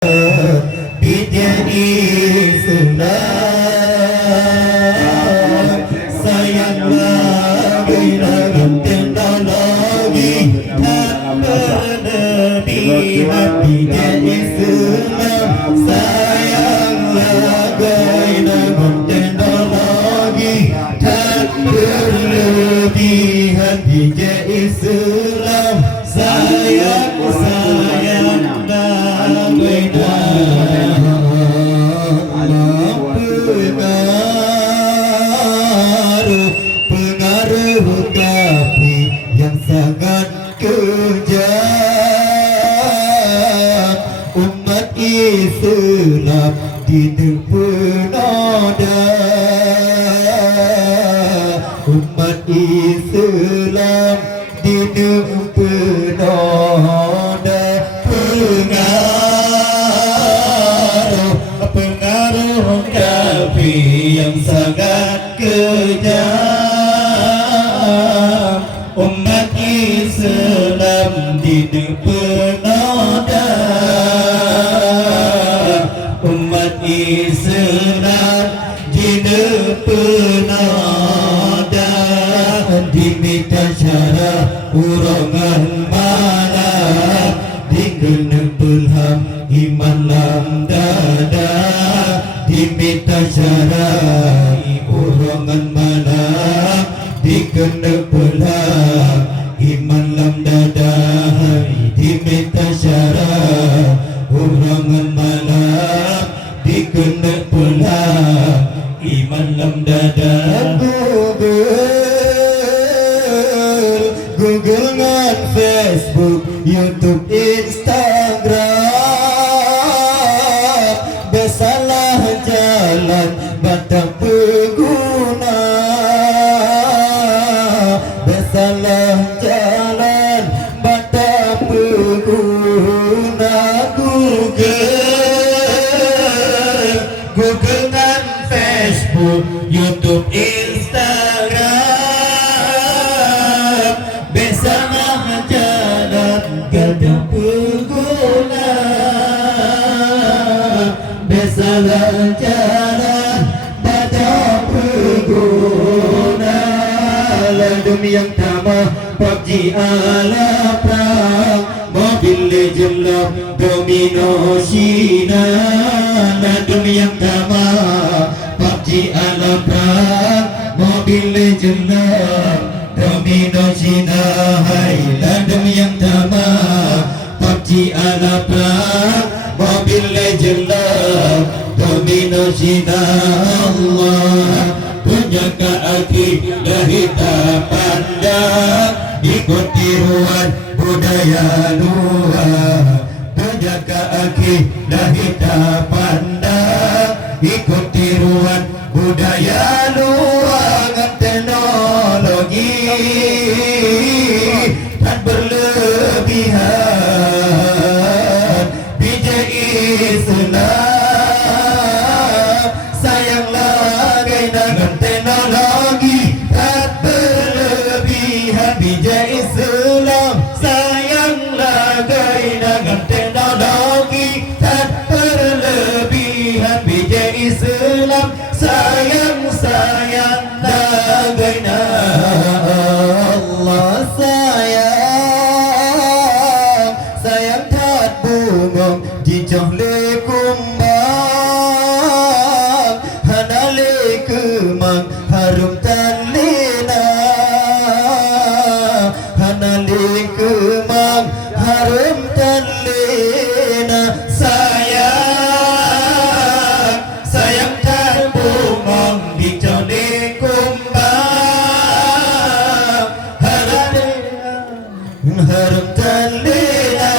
Bijadi senang sayanglah gairan teknologi tak berlebihan. Bijadi senang sayanglah gairan teknologi tak berlebihan. Bijadi senang sayang pengaruh tapi yang sangat kejam. Umat Islam ditipu noda, umat Islam ditipu noda. Pengaruh tapi yang sangat kejam. Umat Islam ditipu noda, umat Islam ditipu noda. Diminta cara urangan malam, dikena pelham iman lam dada. Diminta cara urangan malam, dikena pelham iman lam dada. Diminta cara urangan malam, dikena pelham iman lam dada. Google ngan Facebook, YouTube, Instagram. Bersalah jalan batang pengguna, bersalah jalan batang pengguna. Google dan Facebook, YouTube, Instagram. Bersalah jalan batang pengguna, bersalah jalan batang pengguna. Ladum yang tamah PUBG ala perang, Mobile Legends Love Domino Cina. Ladum yang tamah PUBG ala perang, Mobile Legends Love Domino Cina. Hai ladum yang tamah PUBG ala perang, Mobile Legends Love Domino Cina. Allah penjaga akidah kita pandang, ikuti ruang budaya luar. Penjaga akidah kita pandang, ikuti ruang budaya luar. Teknologi tak berlebihan. Bijai Islam sayanglah dengan teknologi tak berlebihan. Bijai Islam sayanglah dengan teknologi tak berlebihan. Bijai Islam sayanglah dengan Allah. Sayang tak bungong jijah le kumbang, hana le kemang harum tan lena, hana le kemang harum tan lena. Sayang tak bungong jijah le kumbang, harum tan lena,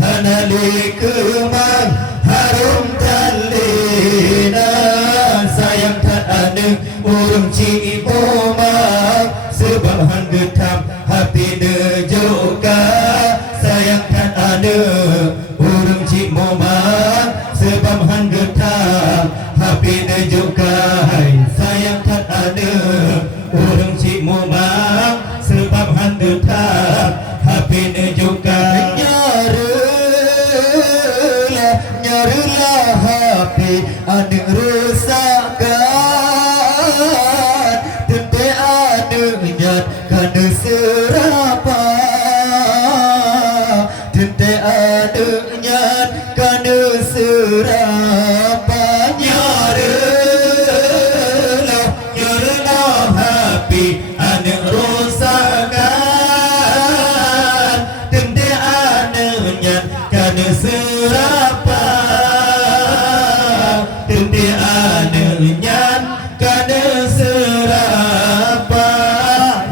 hana le kemang harum tan lena. Sayang tak ada urung cibomang, sebab hang getam hati nejoka. Sayang tak ada urung cibomang, sebab hang getam hati nejoka. Sayang tak ada urung cibomang, sebab hang getam hati nejoka. Nyara Nyarilah HP ane rusakkan Tente ane nyat kana serapa Tente ane nyat kana serapa Nyarilah HP ane rusakkan Tente ane nyat kana serapa Tente ane nyat kana serapa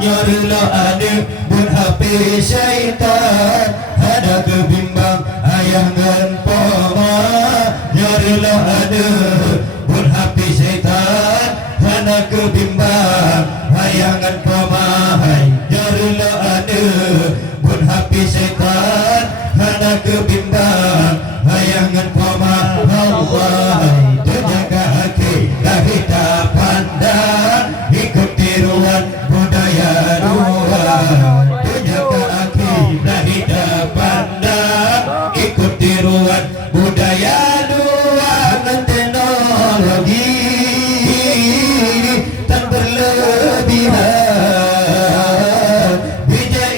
Nyarilah ane bun HP syaitan Ada kebimbang ayah ngan poma Nyarilah ane bun HP syaitan Ada kebimbang ayah ngan poma Nyarilah ane bun HP syaitan Ada kebimbang ayah ngan poma Allah terjaga hati kita pandang ikut tiruan budaya luar terjaga hati kita pandang ikut tiruan budaya luar dan teknologi tak berlebihan bijak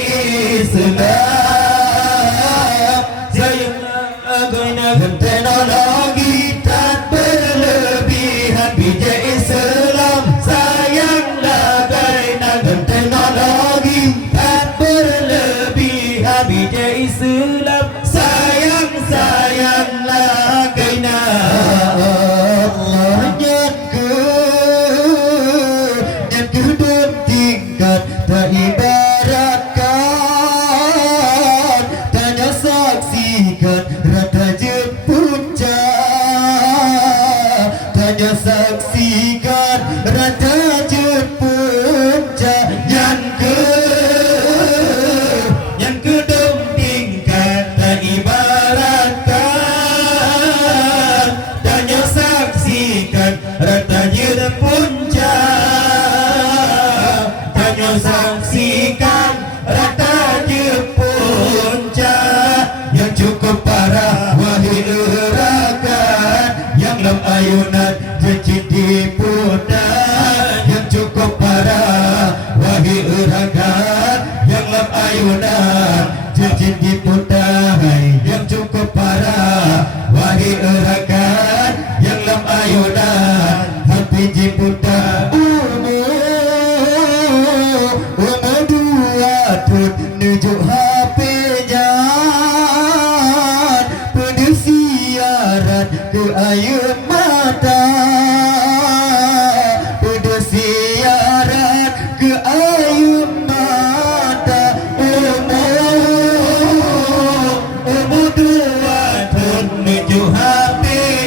Islam sayanglah gunakan teknologi tak berlebihan bijak Islam sayanglah gunakan teknologi tak berlebihan bijak Islam sayanglah gunakan Allah yang kedua tingkat tak ibaratkan tanya saksikan rata je puncak tanya saksikan rata je puncak yang kedua tingkat tak ibaratkan tanya saksikan rata je puncak tanya saksikan rata je puncak yang cukup parah wahai rakan yang lam ayunan jejit diputar yang cukup parah wahai rakan yang lam ayunan jejit diputar yang cukup parah wahai rakan yang lam ayunan hati diputar nujuk HP jangan pada siaran ke air mata pada siaran ke air mata umur dua tahun nujuk HP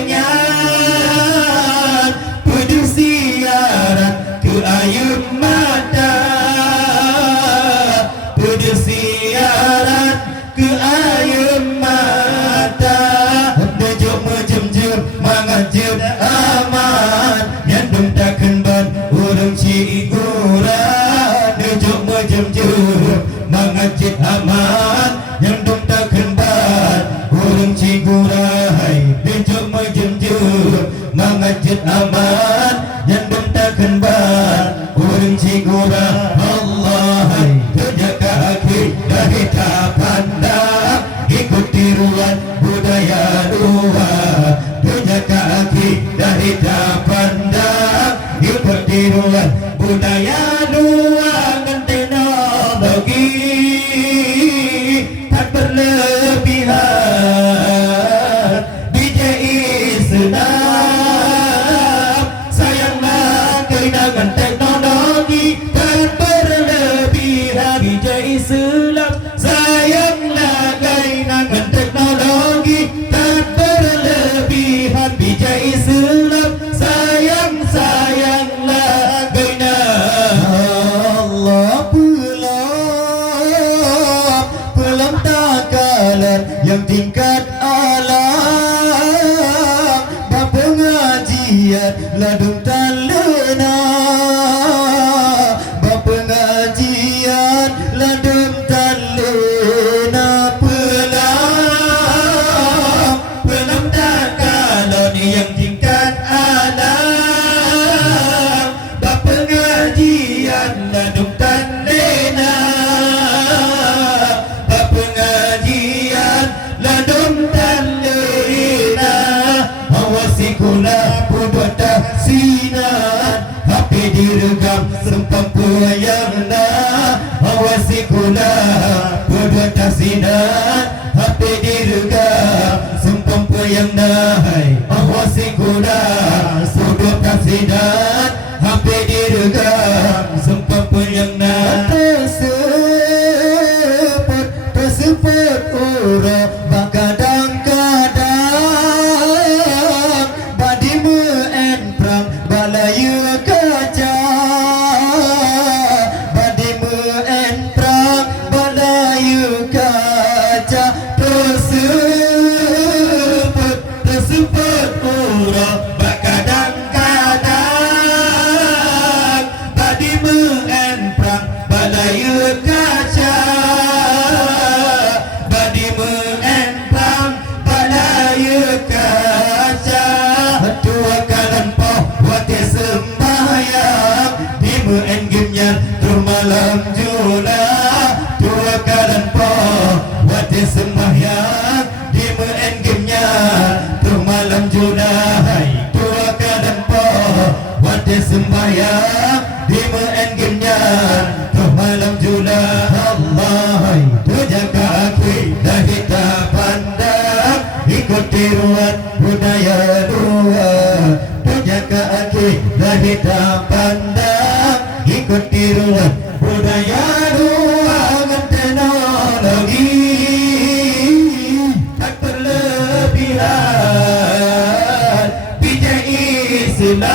jangan pada siaran ke air mata siaran ke air mata Nejuk mejem-jem mengajib aman yang dum takkan ban urung ciguran Nejuk mejem-jem mengajib aman yang dum takkan ban urung ciguran Nejuk mejem-jem mengajib aman yang dum takkan ban urung ciguran Allah terjaga kita pandang ikut tiruan budaya luar terjaga kita pandang ikut tiruan budaya luar dan teknologi tak berlebihan bijak Islam sayanglah kehilangan teknologi tak berlebihan bijak Islam sayanglah kehilangan teknologi tak berlebihan bijak Islam sayanglah kehilangan Allah pulang takalan yang tingkat alam bapa ngajian ladung talena bapa ngajian ladung talena pelam tak kasinan HP direga sumpah puyang nahai awasi kuda sudah kasinan HP direga sumpah puyang nahai tersepet ura bakadang-kadang badimu enprang balaya kaca badimu enprang balaya kaca tersepet ura bakadang-kadang badimu enprang balaya kaca badimu enprang balaya kaca dua kalan poh wate sembahyang dimu enggimnya tur malam jula dua kalan poh wate sembahyang dimu enggimnya tur malam jula dua kalan poh wate sembahyang dimu enggimnya tur malam jula Allah tujaga akui dah kita pandang ikuti ruat budaya dua tujaga akui dah kita pandang ikuti ruat budaya dua dengan teknologi tak berlebihan bijak Islam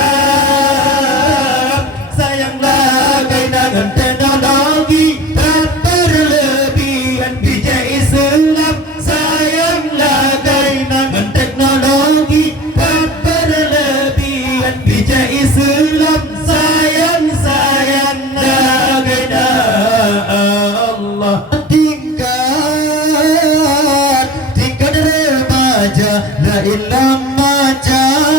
sayanglah dengan teknologi tak berlebihan bijak Islam sayanglah dengan teknologi tak berlebihan bijak Islam sayanglah dengan Allah tingkat remaja la ilam macam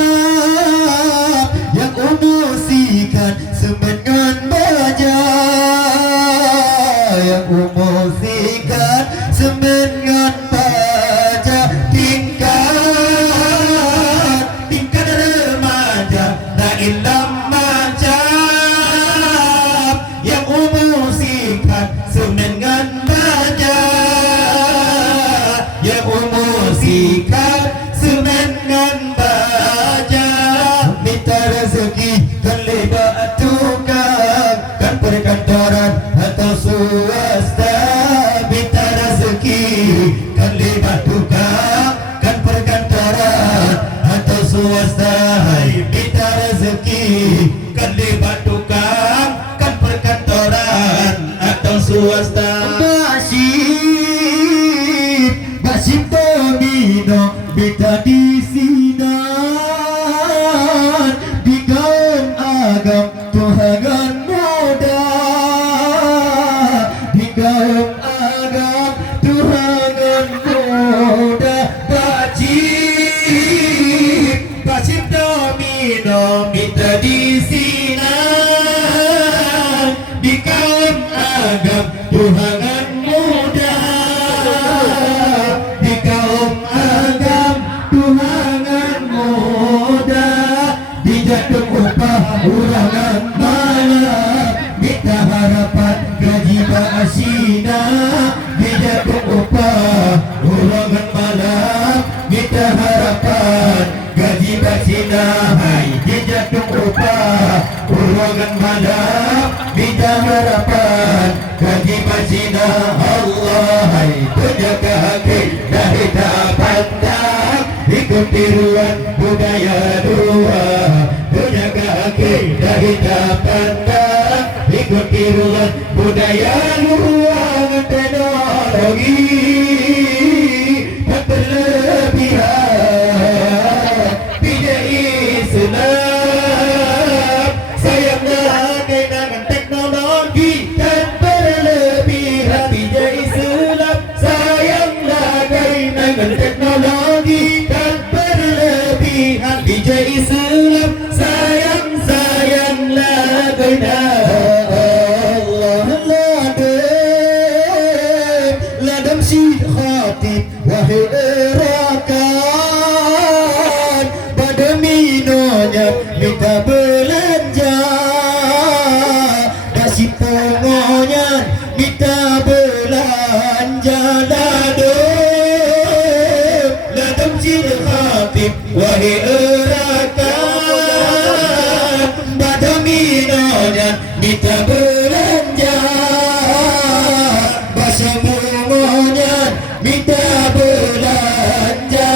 yang umursikan semengan baja yang umursikan semengan baja tingkat remaja la ilam macam yang umursikan semengan baja yang umursikan semengan baja minta rezeki kan lebat tukang kan perkantoran atau swasta minta rezeki kan lebat tukang kan perkantoran atau swasta minta rezeki kan lebat tukang kan perkantoran atau swasta Basim domino beta di sinar di kaum agam Tuhan muda di kaum agam Tuhan muda Basim domino beta di sinar di kaum agam Tuhan muda di kaum agam Tuhan muda di jatuh upah urangan malam minta harapan gaji ba'asina di jatuh upah urangan malam minta harapan gaji ba'asina di jatuh upah urangan malam minta harapan gaji ba'asina Allah tujaga hati dari tak pandang ikuti ruang budaya dua tujaga hati dari tak pandang ikuti ruang budaya ruang teknologi tak berlebihan bijak Islam sayanglah dengan teknologi tak berlebihan bijak Islam sayanglah dengan teknologi tak berlebihan bijak Islam sayanglah dengan Allah ladem wahai erakan badaminonya kita belanja basamungonya minta belanja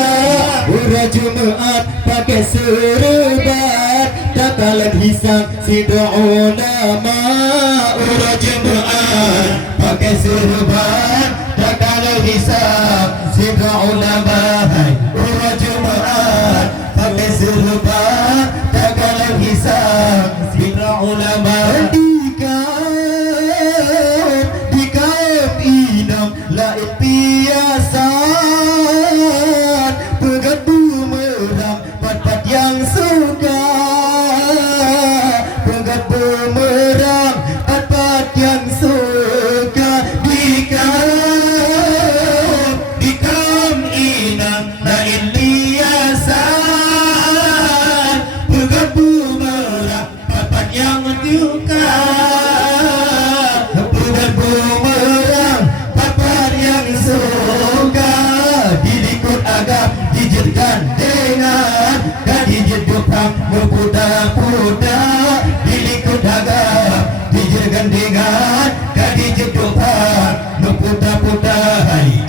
ura Jumaat pakai serban takalan hisab sidra ulama ura Jumaat pakai serban takalan hisab sidra ulama ura Jumaat pakai serban takalan hisab sidra ulama inam lain piasan pegat bumerang pat-pat yang suka pegat bumerang pat-pat yang suka dikam inam lain piasan pegat bumerang pat-pat yang suka pegat bumerang suka dilikut agak dijirkan dengan gadijit dupang berpuda-puda dilikut agak dijirkan dengan gadijit dupang berpuda-puda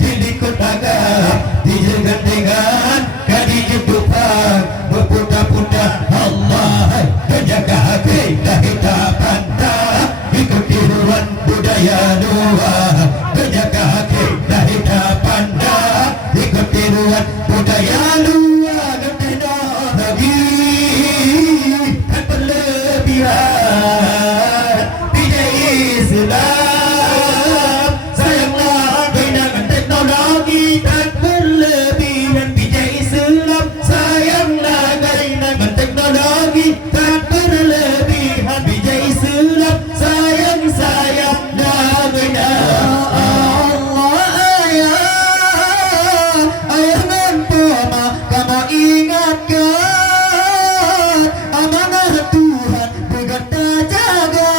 dilikut agak dijirkan dengan gadijit dupang berpuda-puda Allah penjaga hati kita pandang ikut tiruan budaya luar penjaga hati kita pandang ikut tiruan budaya luar tidak lagi dan berlebihan tidak Islam sayanglah dengan teknologi dan berlebihan tidak Islam sayanglah dengan teknologi dan berlebihan tidak Islam sayanglah dengan ingatkan amanah Tuhan berkata jaga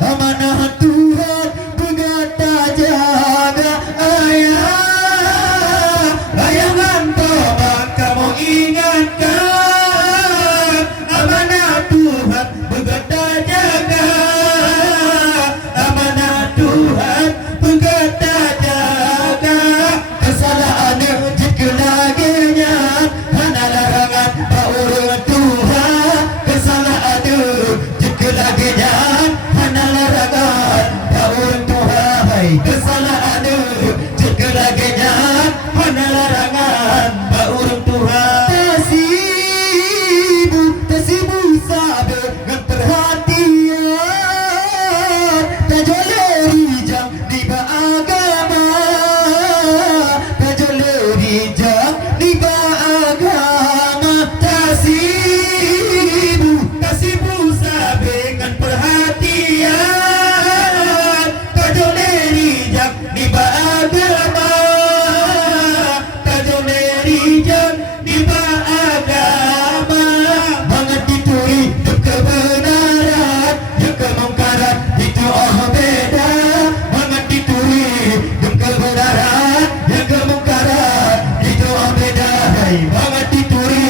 amanah Tuhan berkata jaga ayah layangan tobat kamu ingatkan amanah Tuhan berkata jaga amanah Tuhan berkata jaga kesalahan jika laginya hana larangan orang Tuhan kesalahan jika laginya hana larangan orang Tuhan kesalahan jika laginya hana larangan orang Tuhan tasibu sabar dengan perhatian tak joleri jam di agama tak joleri jam di agama tasibu sabar dengan perhatian tak joleri jam di agama tak joleri jam di agama mengerti turi kebenaran yang kemungkaran itu beda mengerti turi kebenaran yang kemungkaran itu beda mengerti turi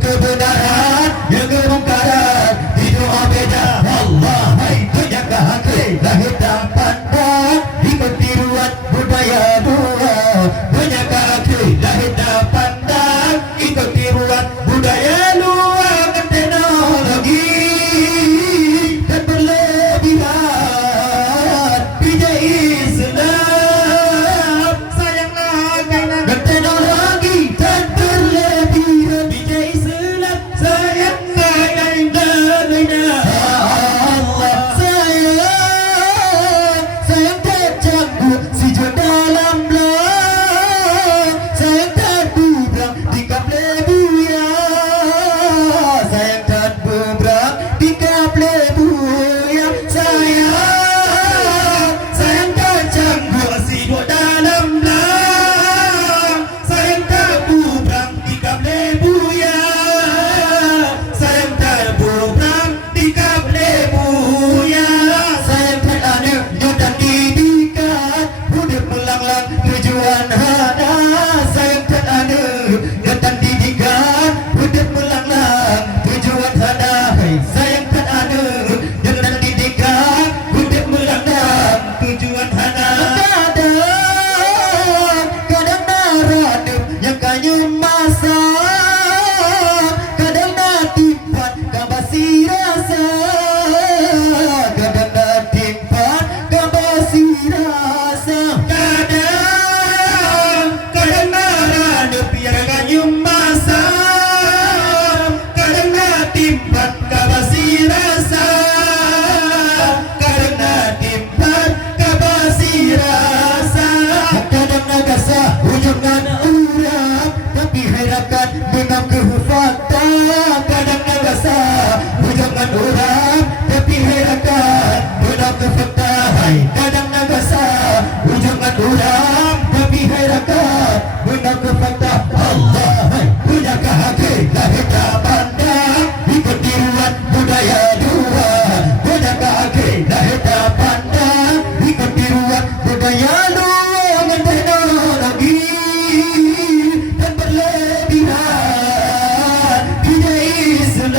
kebenaran yang kemungkaran itu beda Allah penjaga hati lahir dan pandang ikut tiruan budaya dua penjaga hati lahir dan pandang ikut ke fakta kadang nagasa jangan orang tapi herakan benar ke fakta hai kadang nagasa jangan orang tapi herakan benar ke fakta Allah hai punya kehake lahir tak pandang ikut tiruan budaya dua punya kehake lahir tak pandang ikut tiruan budaya dua dengan teknologi dan berlebihan tidak Islam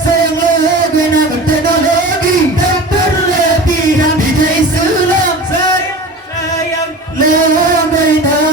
sayang dengan teknologi dan berlebihan tidak Islam sayang lebenang